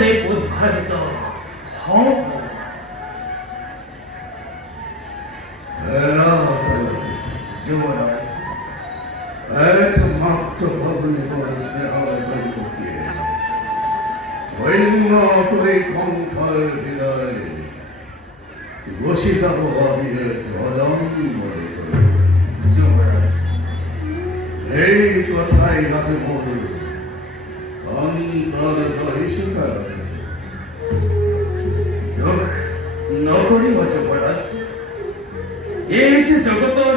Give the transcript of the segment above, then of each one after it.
দেব উদ্ঘাটিত হও। যুবরাজ, একমাত্র ভগ্নী স্নেহায় দৈবকে অন্য পরিপন্থার হৃদয় বসিতাব বাজিয়ে অজন্মরে করে। যুবরাজ, এই কথাই আছে মোর অন্তর বহিষ্কার। দুঃখ নকরিব যুবরাজ, এই যে জগতর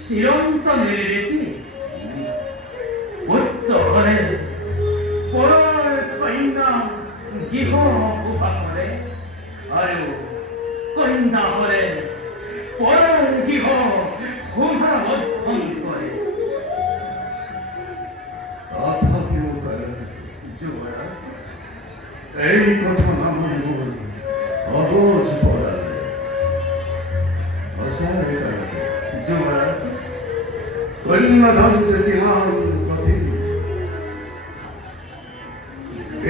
চিরন্তন রীতি উত্তরে পৰৰ কন্যা গৃহ উপা কৰে আৰু কন্যা হৰে পৰৰ গৃহ শোভাবৰ্ধন কৰে। তথাপিও যুবৰাজ, এই কথা নামানে মোর অবুঝ পড়ায় অসহায় লাগে। যুবরাজ, কন্যাদান সে কিমান কঠিন,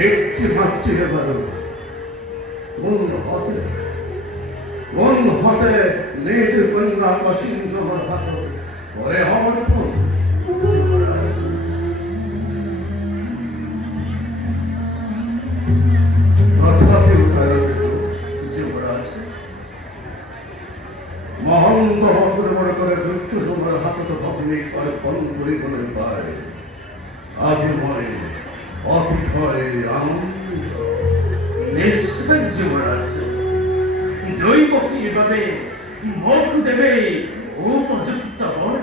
একটি মাতৃ এবার কোন হতে নিজ কন্যা কশিন জমর হাত পরে সমর্পণ। যুবরাজ, তথাপিও কারণে যুবরাজ, মহন্ত হফর করে যুক্ত সময়ের হাতত ভগ্নিক অর্পণ করিবলৈ পায় আজি মই অতিশয় আনন্দ। নিশ্চয় যুবরাজ, দৈবকীৰ বাবে মোক দেৱে উপযুক্ত বৰ।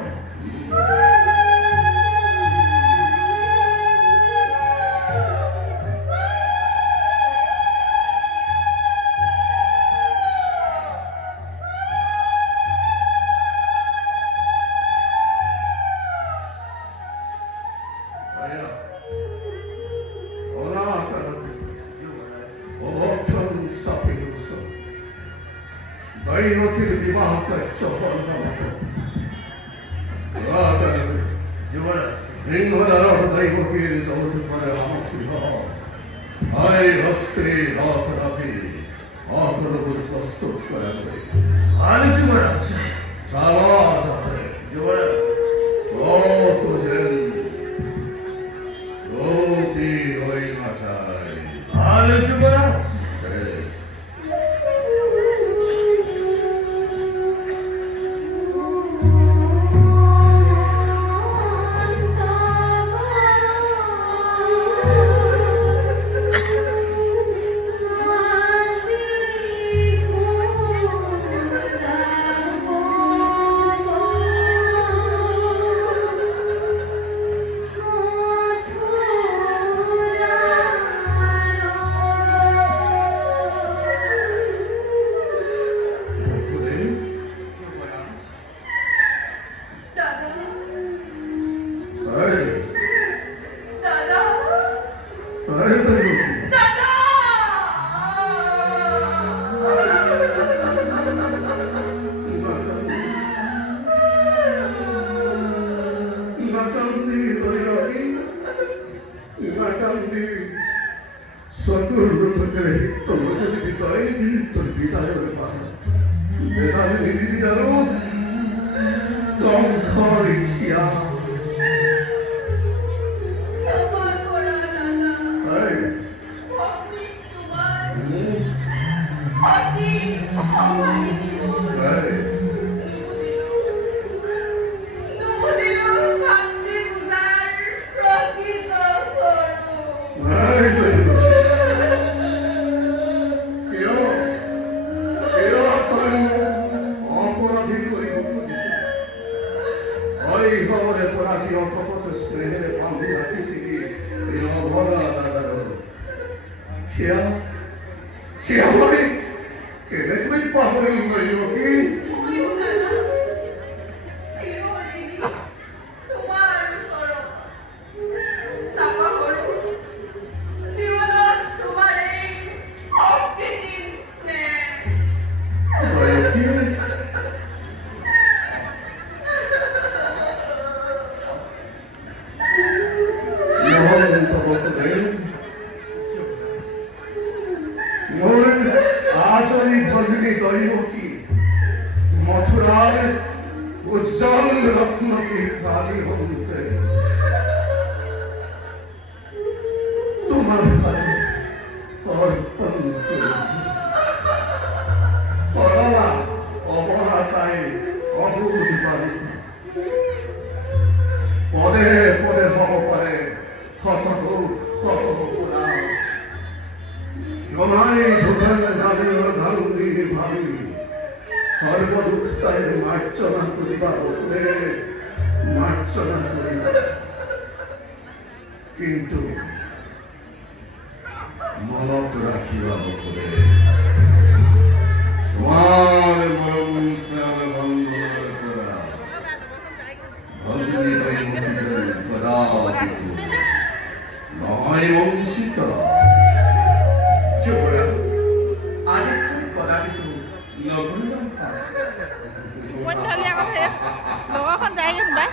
দৈবকীর বিবাহ চপল যুবরাজ, সিংহদার দৈবকীর যৌথ করে আমগৃহ আয় হস্তে রথ রাখি অপরবুর প্রস্তুত করে দেবে। আর যুবরাজ, চালা যাবে যুবরাজ, কত যেন জ্যোতি রই না চাই। আর যুবরাজ, বেশ, তোর বিদায়ের কথা বেজারে নিবি আরো দমখর ইয়া স্নেহের বান্ধি রাখিছি এই অভরা দাদার সে আমারে কেনে তুই পাহরি হইল কি সর্বদুঃখ তাই মার্জনা করিবা বকুলে মার্জনা করিবা কিন্তু মনত রাখিবা বকুলে তোমার মরম স্নান বন্ধনের করা ভগ্নী হয়ে মুক্তিজন কদাপিতু নয় বঞ্চিত যুবরাজ আদিত্যের কদাপিত নগরীবান pass Quên thôi nha con thiệt. Đồ có con trai cái gì đấy?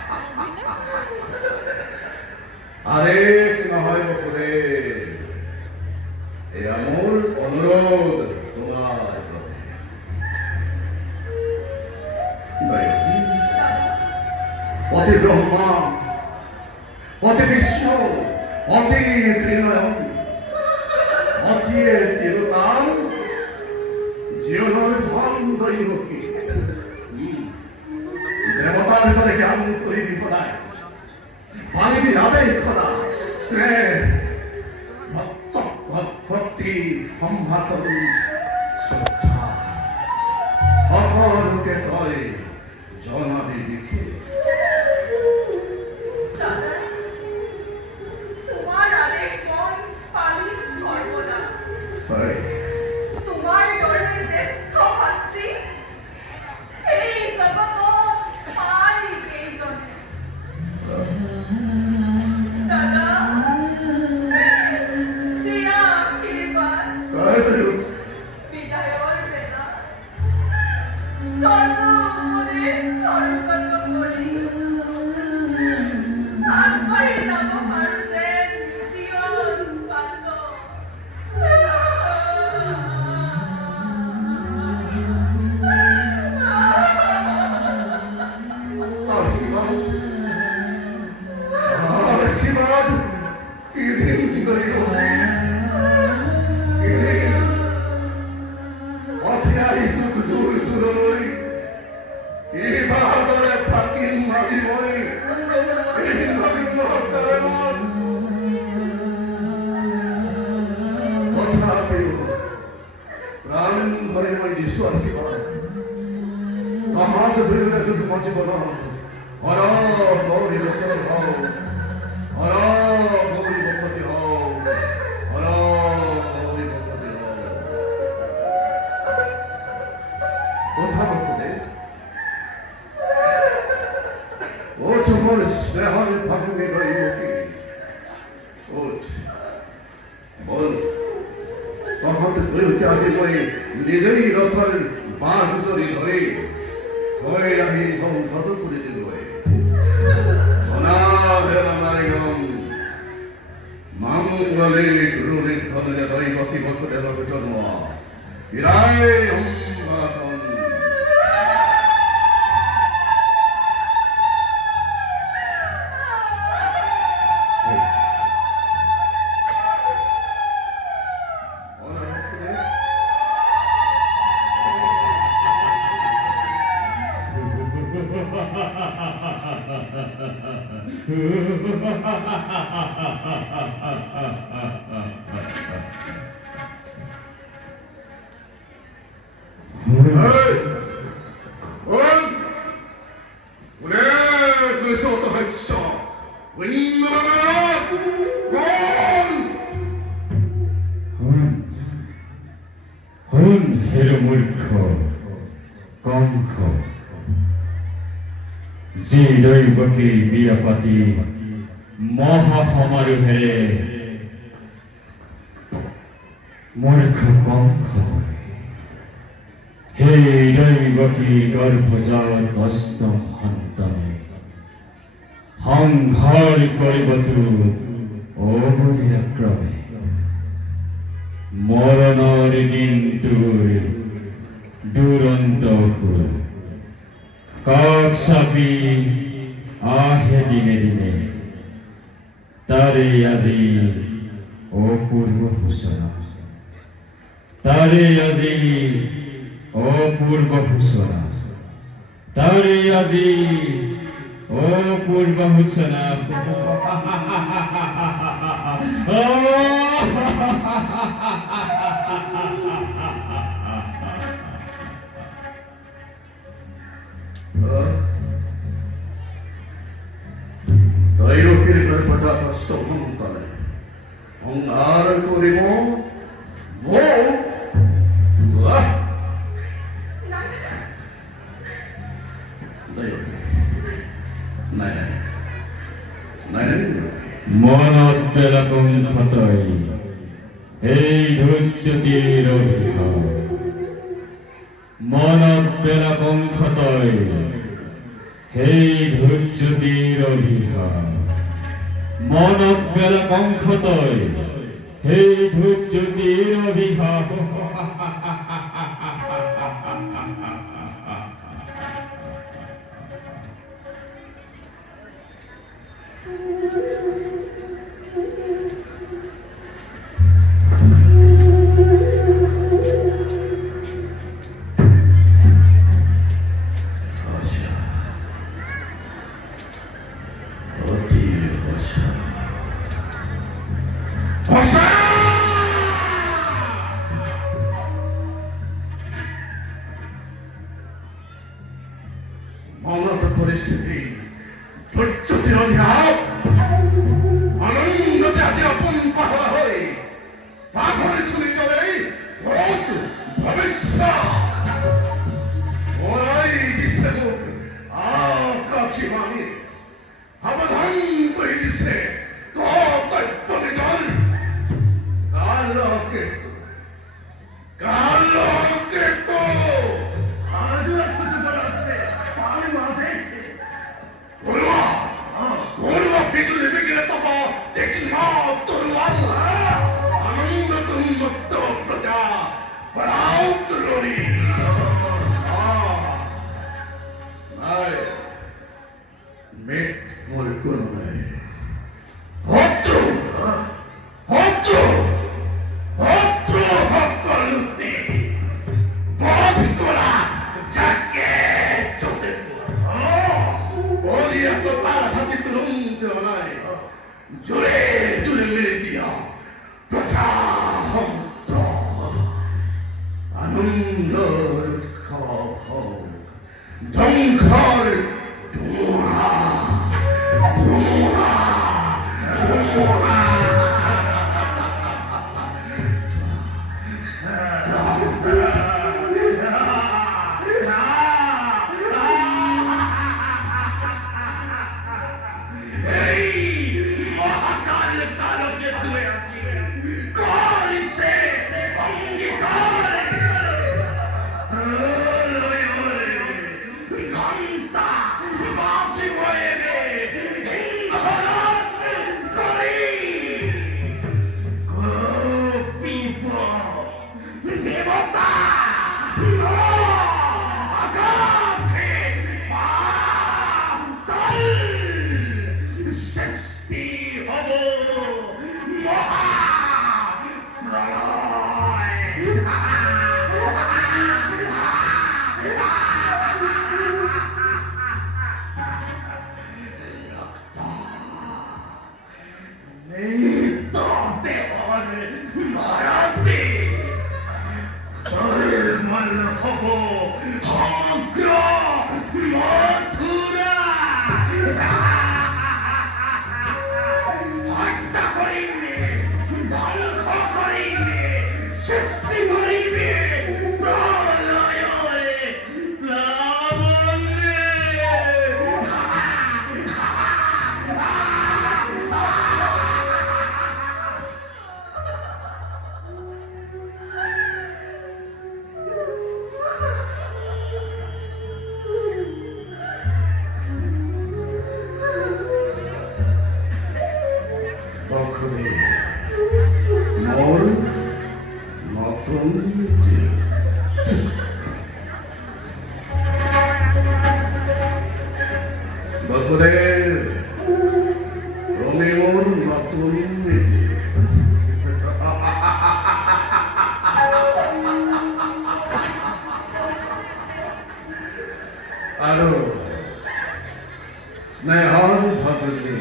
আরেক নহয় বকুলে এ আমার অনুরোধ তোমার প্রতি দয়াময়ী, অতি ব্রহ্মা অতি বিষ্ণু অতি ত্রিনয়ন অতি তিরুতাল জীবনের ধন দৈবকী দেবতার ভিতরে জ্ঞান করিবি সদায় পালিবি আবেগ খোদা স্নেহ ভক্তি সম্ভাষণ শ্রদ্ধা সকলকে তই জনাবি লিখে তোমার আরেক মন পালি করব না হয় তোমার ডরে জ্যেষ্ঠ ভাতৃ এই জগত পারি কেইজন দাদা দিয়া আশীর্বাদ বিদায়ৰ বেলা তত মনে স্বৰ্গত কৰি আগবাঢ়ি যাব পাৰো যেন জীৱন পাত আশীর্বাদ কি দিন দৈবকী কি দিন অথিয়াই দূর দূৰলৈ কি বাহাদৰে থাকিম মাৰি মই এই নবীন হত্যাৰামত তথাপিও প্ৰাণ ভৰি মই দিছোঁ আশীৰ্বাদ তাহাঁত ধৰিলে যদি মই জীৱনত হৰ গৌৰী লোকৰ হওঁ হৰ গৌৰী বসতি হওঁ হৰ গৌৰী বসতি হওঁ কথা বকুলে ওঠ মোৰ স্নেহৰ ভাগুনি দৈবকী ওঠ বল তহঁত দুয়োকে আজি মই নিজেই ৰথৰ বাঁহ গুচৰি ধৰি থৈ আহি ধ্বংসত কৰি দিলোঁৱে মঙ্গলে গুরু নিধনে দৈবকী বকুলে লঘু জন্ম বিরায় সম্ভাষণ হুন হের মূর্খ কঙ্খ যে দৈবকী বিয়া পাতি মহা সমাৰোহেৰে মূৰ্খ কঙ্খ সেই দৈবকী গৰ্ভজাত অষ্টম সন্তানে সংহাৰ কৰিবতো অবলীয়াক্ৰমে মৰণৰ দিনটোৰ দুৰন্ত ফুল কাষ চাপি আহে দিনে দিনে তাৰে আজি অপূৰ্ব সূচনা তাৰে আজি অপূৰ্ব সূচনা তাৰে আজি অপূৰ্ব সূচনা কষ্ট অন্তরে অঙ্গার করিব মো নাই নাই নাই নাই মনত পেলা কোনখতই এই ধৈৰ্যটিৰ অভিশাপ মনত পেলা কোনখতই সেই ধৈৰ্যটিৰ অভিশাপ মনত পেলা কোনখতই সেই ধৈৰ্যটিৰ অভিশাপ আশা অতি আশা আশা মনত পরিস্থিতি ধৈর্যটির অভাব আনন্দতে আজি আপন পাহৰা হৈ পাহৰি চলি চলে ভূত ভৱিষ্যত ওরাই দিছে মোক আকাশী বাণী সাৱধান কৰি দিছে কৰ্তব্য নিজৰ কালকে তো আজও আসতে পারছে পানি মাঠে ওরা ওরা পিছনে বেগিয়ে তবা দেখি মা তরুয়াল আনন্দ তুন্মত্ত প্রজা পড়াও তরুণী নাই মেট মোর কোন নাই হত্র হত্র হত্র হত্রলুতি বধ করা যাকে চোখে বলিয়া তো তার হাতে তুরন্ত নাই জোরে জোরে মেরে দিয়া প্রজা হত্র আনন্দ ধ্বংসর ধুমুহা ধুমুহা ধুমুহা এই মহাকাল কালকে তুই আছি কর সে অঙ্গীকার ঘন্টা বাজি বয়েবে ইন্ধরাত করি গোপীপ দেবতা আকাশে পাতাল সৃষ্টি হব মহা প্রলয় তো দেহর মারাতে তোর মন হব অগ্র মথুরা হত্যা করিবে ধ্বংস করিবে সৃষ্টি করিবে প্রলয়ে প্লাবনে বখরে মোর নতুন বখরে তুমি মোর নতুন আরো স্নেহ ভগবতী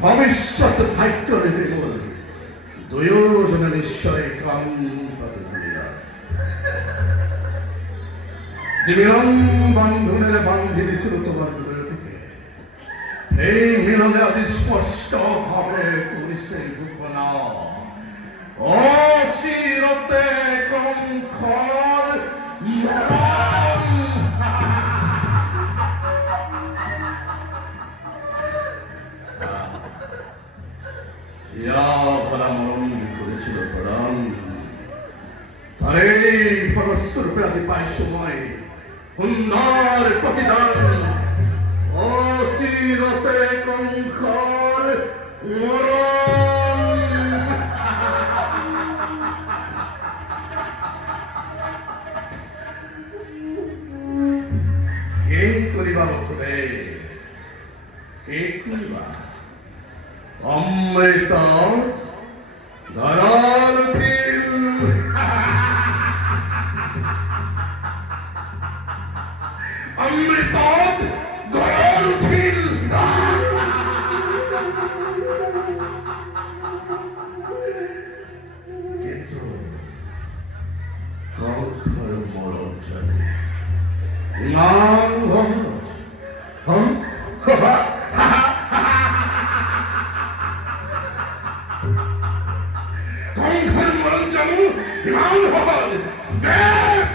ভবিষ্যৎ দায়িত্ব রেখে বল দুয়োজনের ঈশ্বরে ক্রান্ত জীবন বন্ধনের বান্ধি দিছিল তোমার এই মিলনে আজি স্পষ্টভাৱে কৰিছে ঘোষণা অচিৰতে কংসৰ মৰণ ভৰা মৰম যি কৰিছিল ভৰণ তাৰে ফলস্বৰূপে আজি পাইছো মই সুন্দৰ প্ৰতিদান অচিৰতে কংসৰ মৰণ কি কৰিবা বকুৰে কি কৰিবা অমৃতত গৰল উঠিল অমৃতত গৰল উঠিল কিন্তু কংসৰ মৰণ জানে ইমান সহজ কংসৰ মৰণ জানো ইমান সহজ বেছ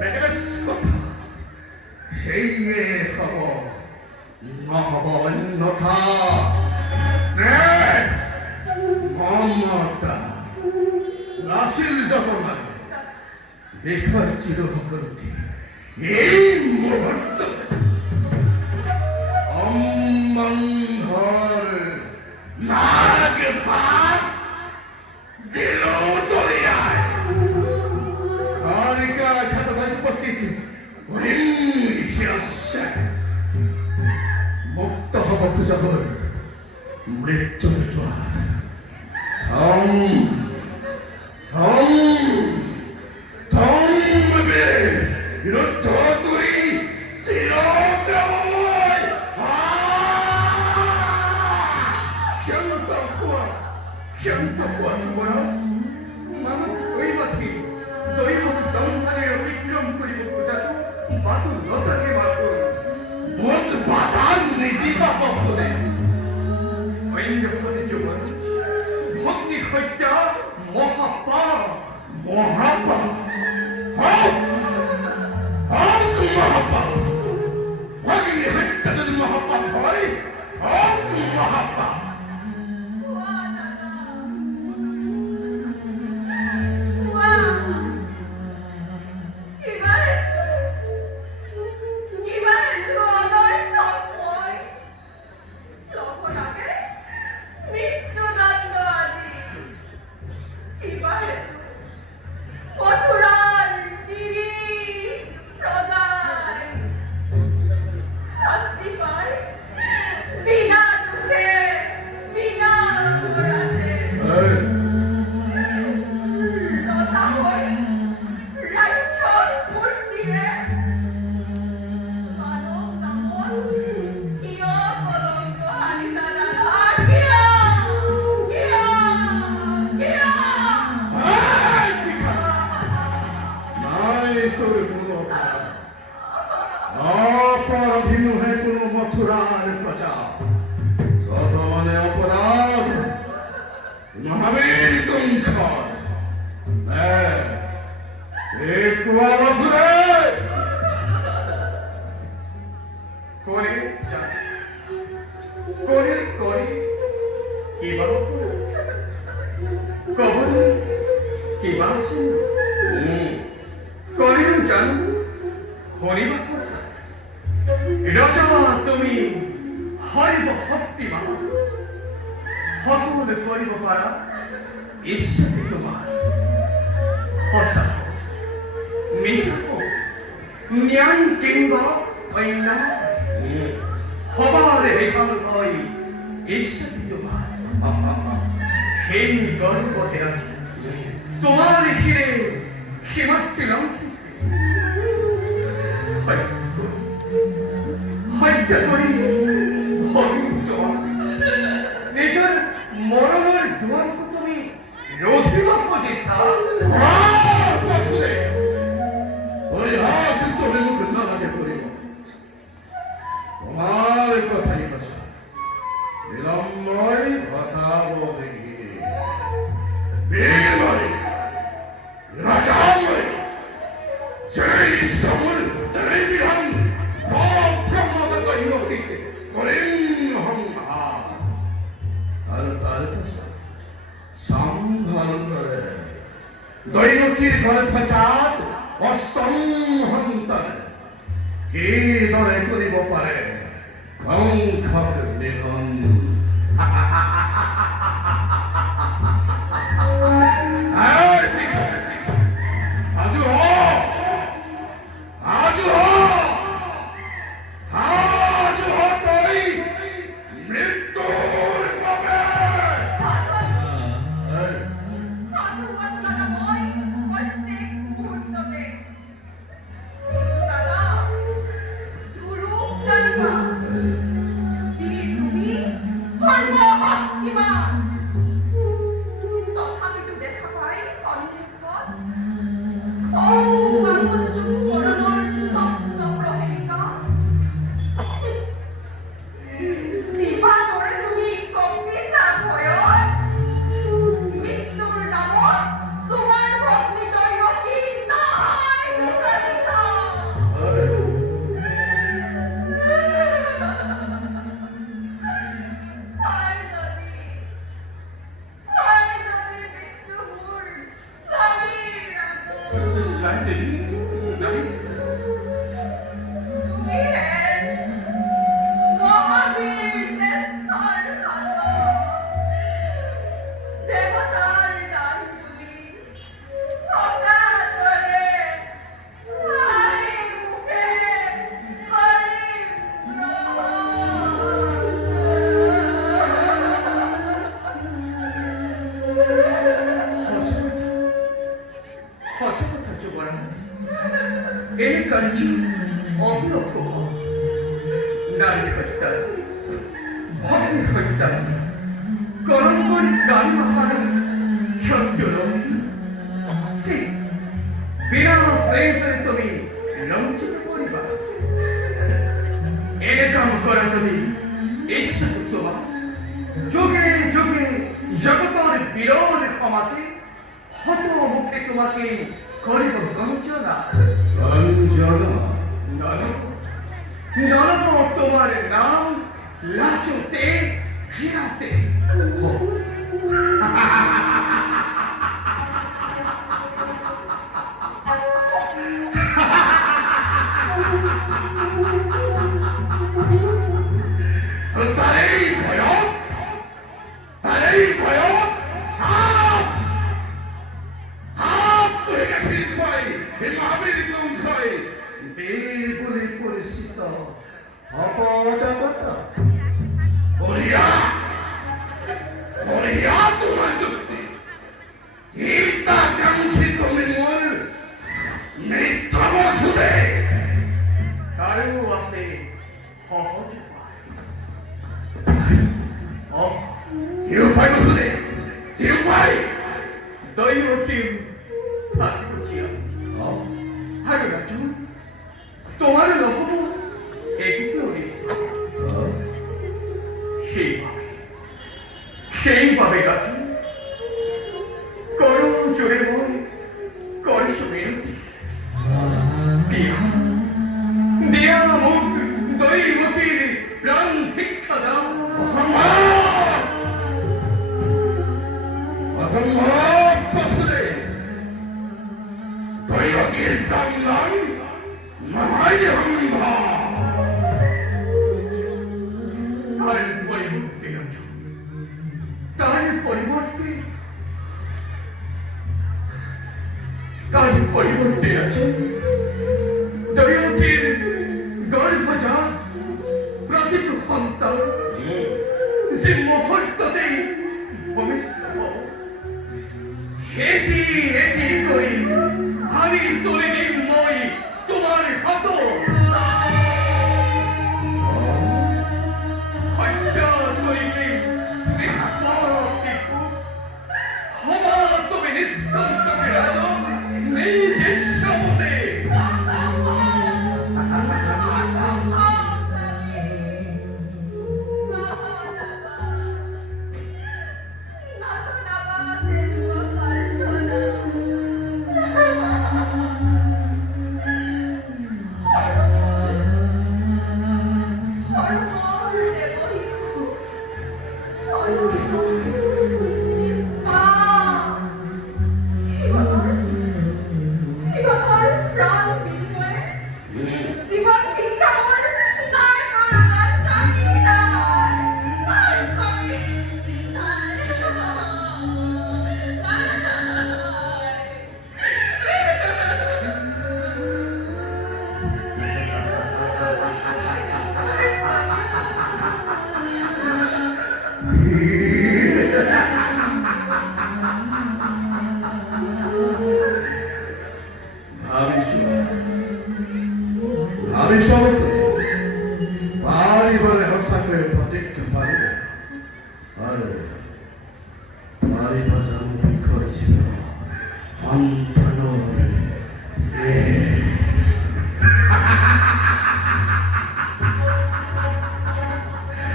বেছ কথা সেয়ে হব নহব অন্যথা স্নেহ মমতা নাছিল যত মানে দেখার চির সকলকে এই মুহূর্ত অম্বন্ধর নাগ পাক দিল দরিয়ায় কারিকা খাতায় প্রকৃতি মুক্ত হব খুঁজাবর মৃত্যুর দ্বার থম থম থমবে বিরুদ্ধ করি চিরকালময় শান্ত হওয়া যুবরাজ মানব দৈবাতী দৈবত দম্ভনের অতিক্রম করিব পূজাতু বাতু লতাকে বাতু মত বাধার নীতি বা পক্ষে অন্য হতে যুবরাজ ভক্তি হত্যা মহাপাপ মহাপাপ হোক হোক মহাপাপ ভগিনী হত্যা যদি মহাপাপ হয় হোক মহাপাপ অপরাধী নহে কোনো মথুরার প্রজা যত মানে অপরাধ মহাবীর কংস একটু মথুরে করে যা করে করে কেবা কবর কেবা করেও জানো হরিবা কোসা রাজা তুমি হরিব শক্তিমান সকল কৰিব পাৰা ঈশ্বৰে তোমাৰ সঁচা মিছা ন্যায় কিংবা অন্যায় সবাৰে বিফল হৈ ঈশ্বৰে তোমাৰ সেই গৰ্বতে আজি তোমাৰ শিৰে সীমাত্ৰী লংঘিছে হত্যা কৰি নিজৰ মৰমৰ দুৱাৰকো তুমি ৰোধিব খুজিছা যুদ্ধ বিমুখ নালাগে কৰিব তোমাৰ দৈনকীর ঘরে ফচাত অষ্টম সন্তান কি দৰে কৰিব পাৰে কংসক নিধন আজু তই মৃত্যুৰ বাবে সাধু বচনটা মই প্ৰত্যেক মুহূৰ্ততে দাদা দুৰূপ জানিবা বীৰ তুমি সৰ্বশক্তিমান তথাপিতো দেখা পাই সন্মুখত মামুনটো মৰণৰ স্বপ্ন প্ৰহেলিকা জীৱা দৰে তুমি কঁপিছা ভয়ত মৃত্যুৰ নামত তোমাৰ ভগ্নী দৈৱকী নাই বিচাৰিত হয় যদি মৃত্যু মোৰ স্বামীৰ আগত নাই দেৱী নাই তুমি হেন মহাবীৰ জ্যেষ্ঠৰ হাতত দেৱতাৰ দান তুলি সকাতৰে হাঁহি মুখেৰে কৰিম সঁচা কথা যুৱৰাজ এই কাৰ্য অবিলম্ব নারী হত্যা ভক্তি হত্যা কলঙ্কর গাড়ি মাহার সত্য সে বিনা প্রয়োজনে তুমি লঞ্চিত করিবা এনে কাম করা যদি ঈশ্বর তোমার যুগে যুগে জগতর বিরোধ ক্ষমাতে হত মুখে তোমাকে করিব গঞ্জনা নরক তোমার নাম লাচুতে ঘিরাতে তারেই ভয় হাত তুই গাঠির ছয় এ মহাবীর ছয় বীর বলে পরিচিত অপজগত হরিয়া তোমার যুক্তি হিতাকাঙ্ক্ষী তুমি মোর মিথ্যা বছরে তারও আছে সহজ কি উপায় বছরে কি উপায় দৈবতীর থাকিব চির আৰু ৰাজু তোমাৰ নহব একোকে সেইভাবে ৰাজু কৰো জোৰে মই কৰিছো মিনতি দিয়া মোক দৈবতীৰ প্ৰাণ ভিক্ষা দাও অসম্ভব বছরে দৈবকীর প্রাণ নয় মহাই সম্ভব তার পরিবর্তে আছে দৈবতীর গর্ভজাত প্রতীক সন্তান যে মুহূর্ততেই ভূমিষ্ঠ হব এটি কৰি আমি তুলি দিম মই তোমাৰ হাতত হত্যা কৰিলে নিষ্পত্তি হবা তুমি নিষ্কণ্টকে ৰাজক নিজে শপথে 이번에 헛사교에 버티기 바르네. 아유, 말이 바사무 비커지마. 한탄어를 세.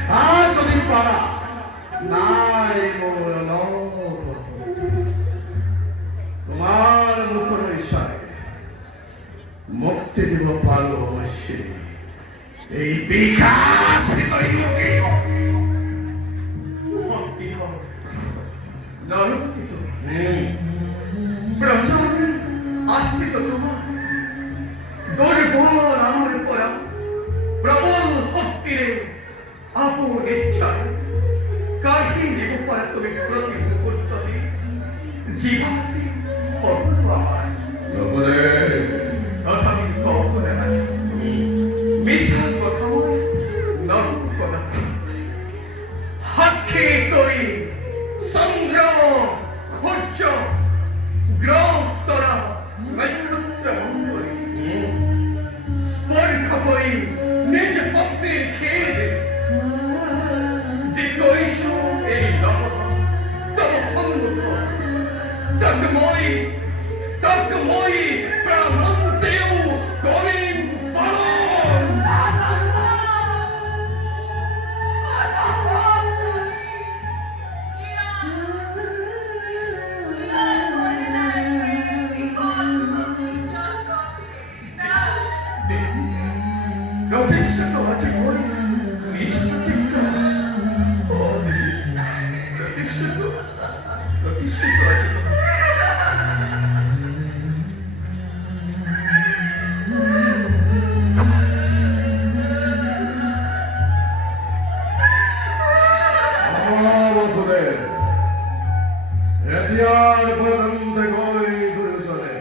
아, 저기 봐라. 나이 뭐야, 너. 말을 못하는 이샤에. 목대리 뭐 발로 마시. 이 비카스도 이용해요. 확디가 나를 붙이소. Brajaman asli ketemu. Dole bola namanya pora. Brahman hotti apu ecchai. Kahi ni bupara tu berarti bukan tadi. Jibasi horma. 여보네. Tetapi kau pun ada. Misal kau tahu, naru kau ada. Hakki kori, sandra, khorja. Graftora, mekkutra hongori. Sporkabori, neja pappe khede. Zikoisho eri lava, tava hongo. Takmoi, pramanteu, golim balon. Rotishito aja koi, mishitika. Oh, rotishito aja. Etiar pradante goi durusane,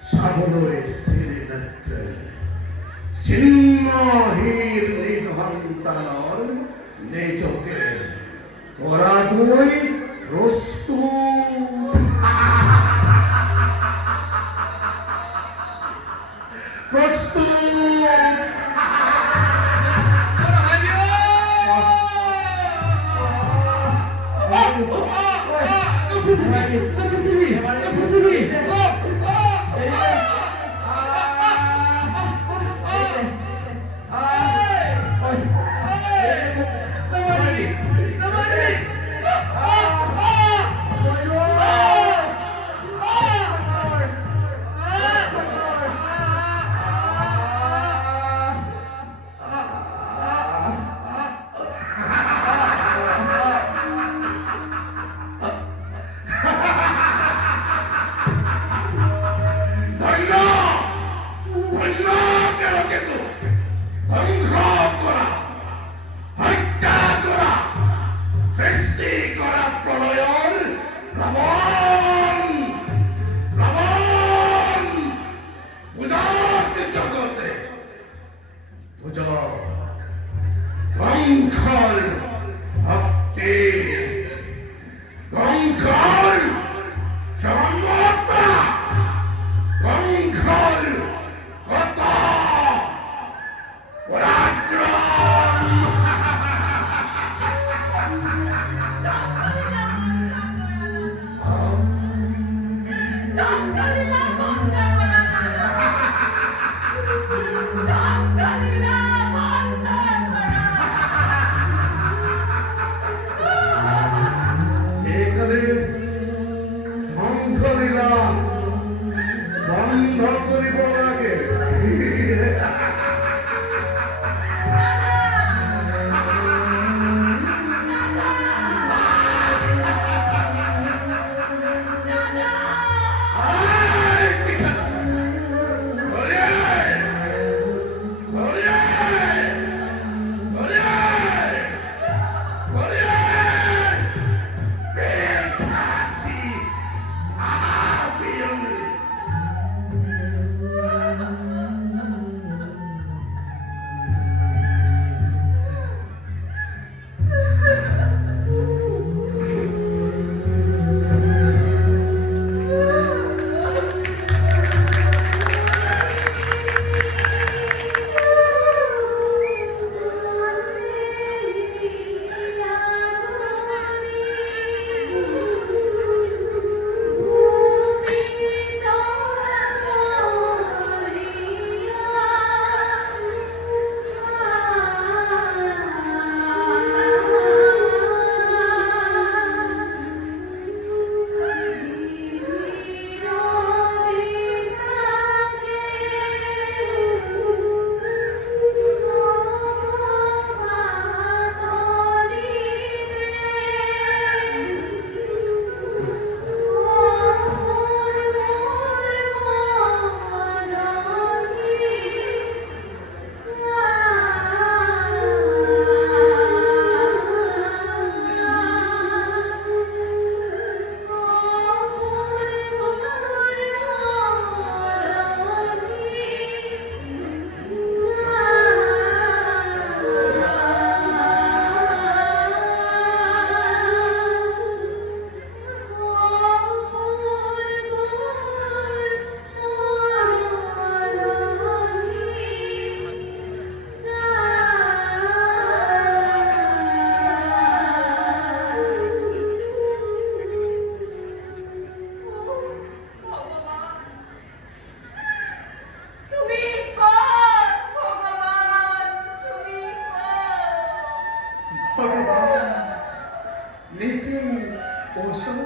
sabonore stirinette, sinna hir nijo hantanor, nijo ke, ora goi rostu. Rostu. ভগবান নিশি ঔষধ